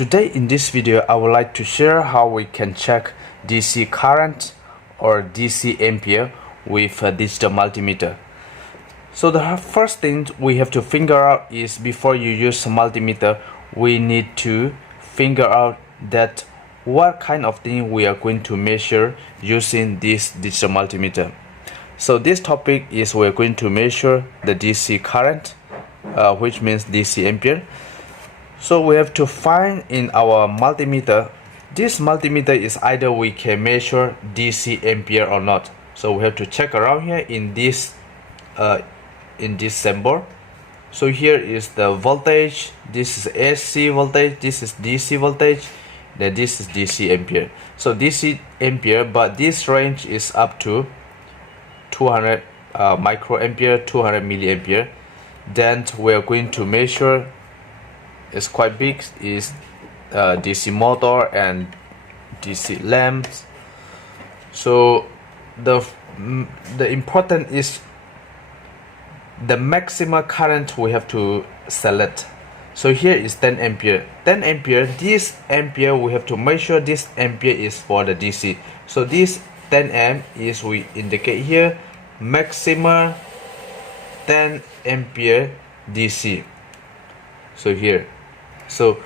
Today in this video I would like to share how we can check DC current or DC ampere with a digital multimeter. So the first thing we have to figure out is, before you use a multimeter, we need to figure out that what kind of thing we are going to measure using this digital multimeter. So this topic is we're going to measure the DC current, which means DC ampere. So we have to find in our multimeter. This multimeter is either we can measure DC ampere or not. So we have to check around here in this symbol. So here is the voltage, this is AC voltage, this is DC voltage, then this is DC ampere. So DC ampere, but this range is up to 200 microampere, 200 milliampere. Then we are going to measure, it's quite big, is DC motor and DC lamps. So the important is the maximum current we have to select. So here is 10 ampere. 10 ampere, this ampere we have to measure, this ampere is for the DC. So this 10 amp is, we indicate here, maximum 10 ampere DC. So here, so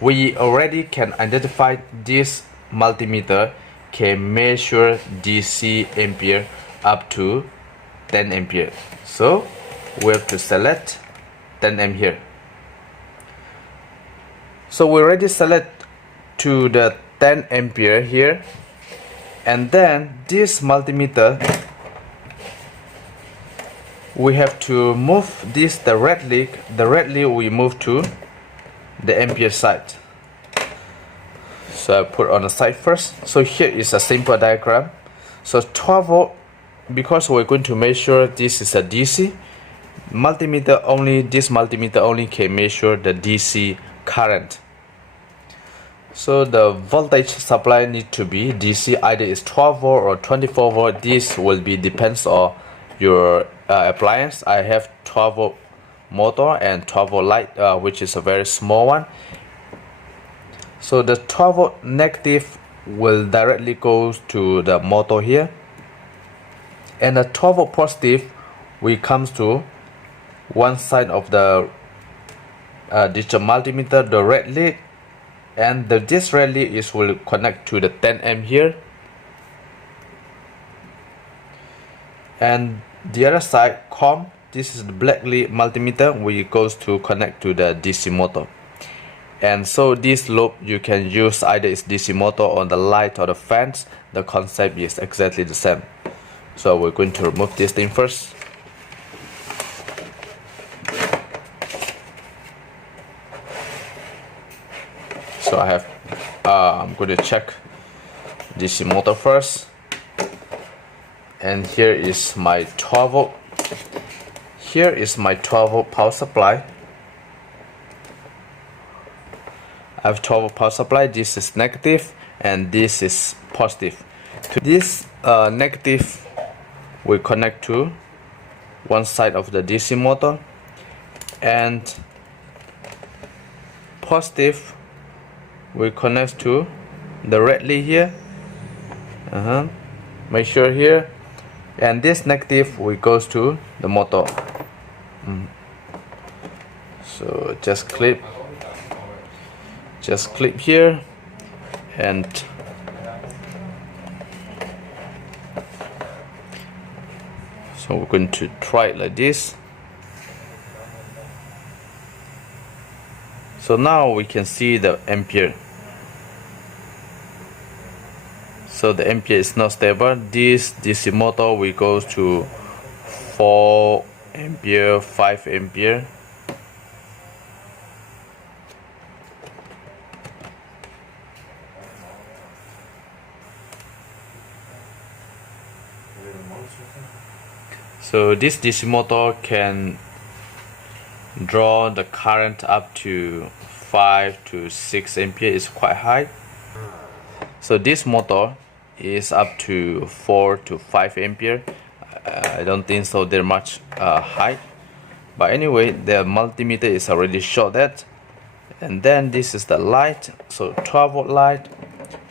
we already can identify this multimeter can measure DC ampere up to 10 ampere. So we have to select 10 amp here. So we already select to the 10 ampere here, and then this multimeter we have to move this directly we move to the ampere side. So I put on the side first. So here is a simple diagram. So 12 volt, because we're going to measure this is a DC multimeter, only this multimeter only can measure the DC current. So the voltage supply need to be DC, either is 12 volt or 24 volt. This will be depends on your appliance. I have 12 volt motor and 12 volt light, which is a very small one. So the 12 volt negative will directly go to the motor here, and the 12 volt positive we comes to one side of the digital multimeter directly, and this relay is will connect to the 10 amp here, and the other side COM, this is the black multimeter, we goes to connect to the DC motor. And so this loop you can use either is DC motor on the light or the fans. The concept is exactly the same. So we're going to remove this thing first. So I have I'm going to check DC motor first, and here is my 12 volt. Here is my 12 volt power supply. I have 12 volt power supply. This is negative and this is positive. To this negative we connect to one side of the DC motor, and positive we connect to the redly here. Make sure here, and this negative we goes to the motor. So just clip here, and so we're going to try it like this. So now we can see the ampere. So the ampere is not stable. This DC motor we go to 4 ampere, 5 ampere. So this DC motor can draw the current up to 5 to 6 ampere, is quite high. So this motor is up to 4 to 5 ampere. I don't think so they're much high, but anyway the multimeter is already showed that, and then this is the light, so 12-volt light.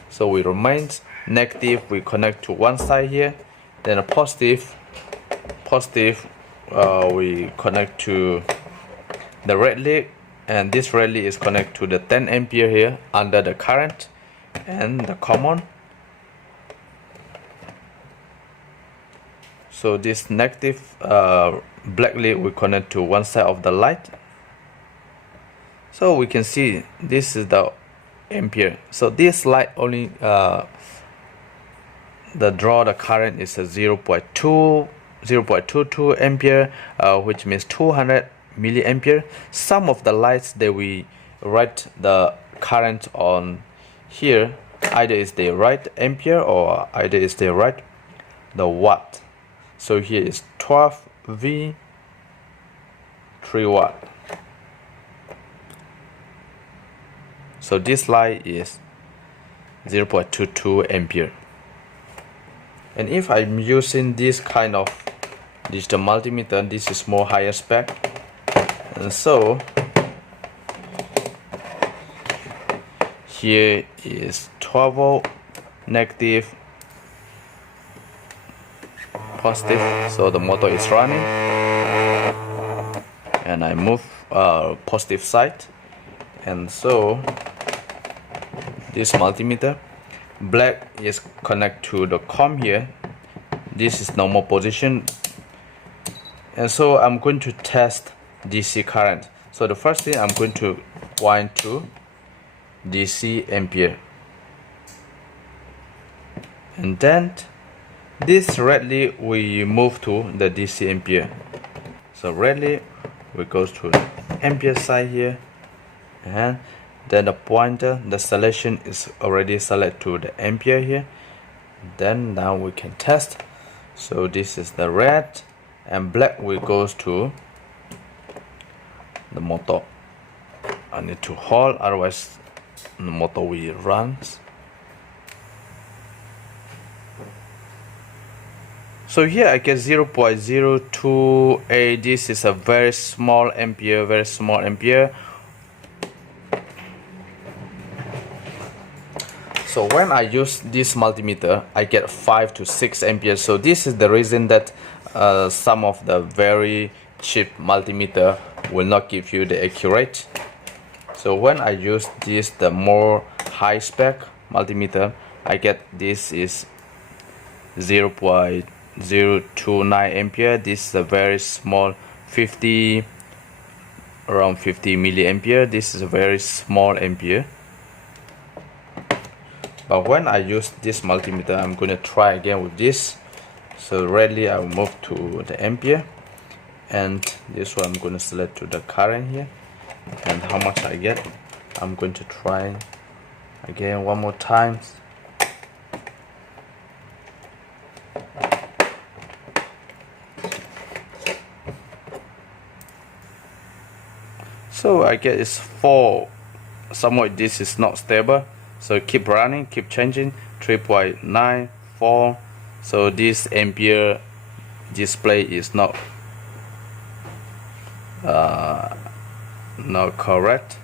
So we remain negative, we connect to one side here, then a positive we connect to the red lead, and this red lead is connected to the 10 ampere here under the current and the common. So this negative black lead we connect to one side of the light. So we can see this is the ampere. So this light only the current is a 0.22 ampere, which means 200 milliampere. Some of the lights that we write the current on here, either is they write ampere or either is they write the watt. So here is 12V 3 watt. So this light is 0.22 ampere. And if I'm using this kind of digital multimeter, this is more higher spec. And so here is 12 volt negative, positive, so the motor is running, and I move positive side, and so this multimeter black is connected to the COM here. This is normal position, and so I'm going to test DC current. So the first thing I'm going to point to DC ampere, and then this red lead we move to the DC ampere. So red lead we go to the ampere side here, and then the pointer, the selection is already selected to the ampere here. Then now we can test. So this is the red, and black will goes to the motor. I need to hold, otherwise the motor will run. So here I get 0.028. This is a very small ampere, very small ampere. So when I use this multimeter, I get 5 to 6 amperes. So this is the reason that some of the very cheap multimeter will not give you the accurate. So when I use this, the more high spec multimeter, I get this is 0.029 ampere. This is a very small around 50 milliampere. This is a very small ampere. But when I use this multimeter, I'm going to try again with this. So readily I will move to the ampere, and this one I'm going to select to the current here, and how much I get. I'm going to try again one more time. So I get it's 4. Somewhat this is not stable. So keep running, keep changing. 3.94. So this ampere display is not correct.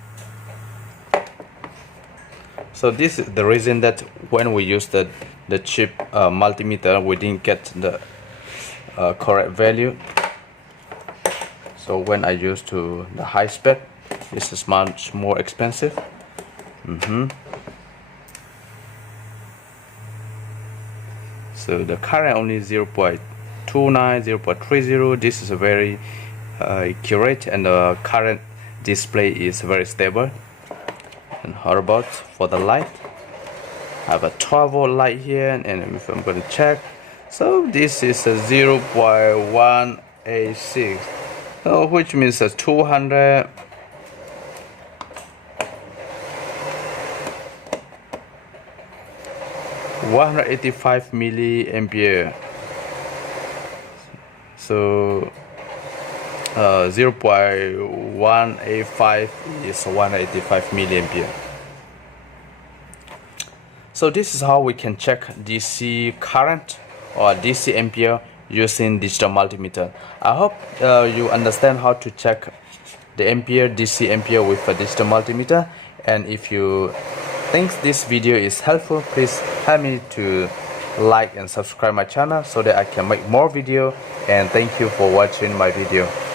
So this is the reason that when we use the cheap multimeter, we didn't get the correct value. So when I use to the high spec, this is much more expensive. So the current only 0.29, 0.30. This is a very accurate, and the current display is very stable. And how about for the light? I have a 12 volt light here, and if I'm going to check, so this is a 0.186, which means a 185 milliampere. So 0.185 is 185 milliampere. So this is how we can check DC current or DC ampere using digital multimeter. I hope you understand how to check the ampere, DC ampere with a digital multimeter. And if you think this video is helpful, please help me to like and subscribe my channel so that I can make more video. And thank you for watching my video.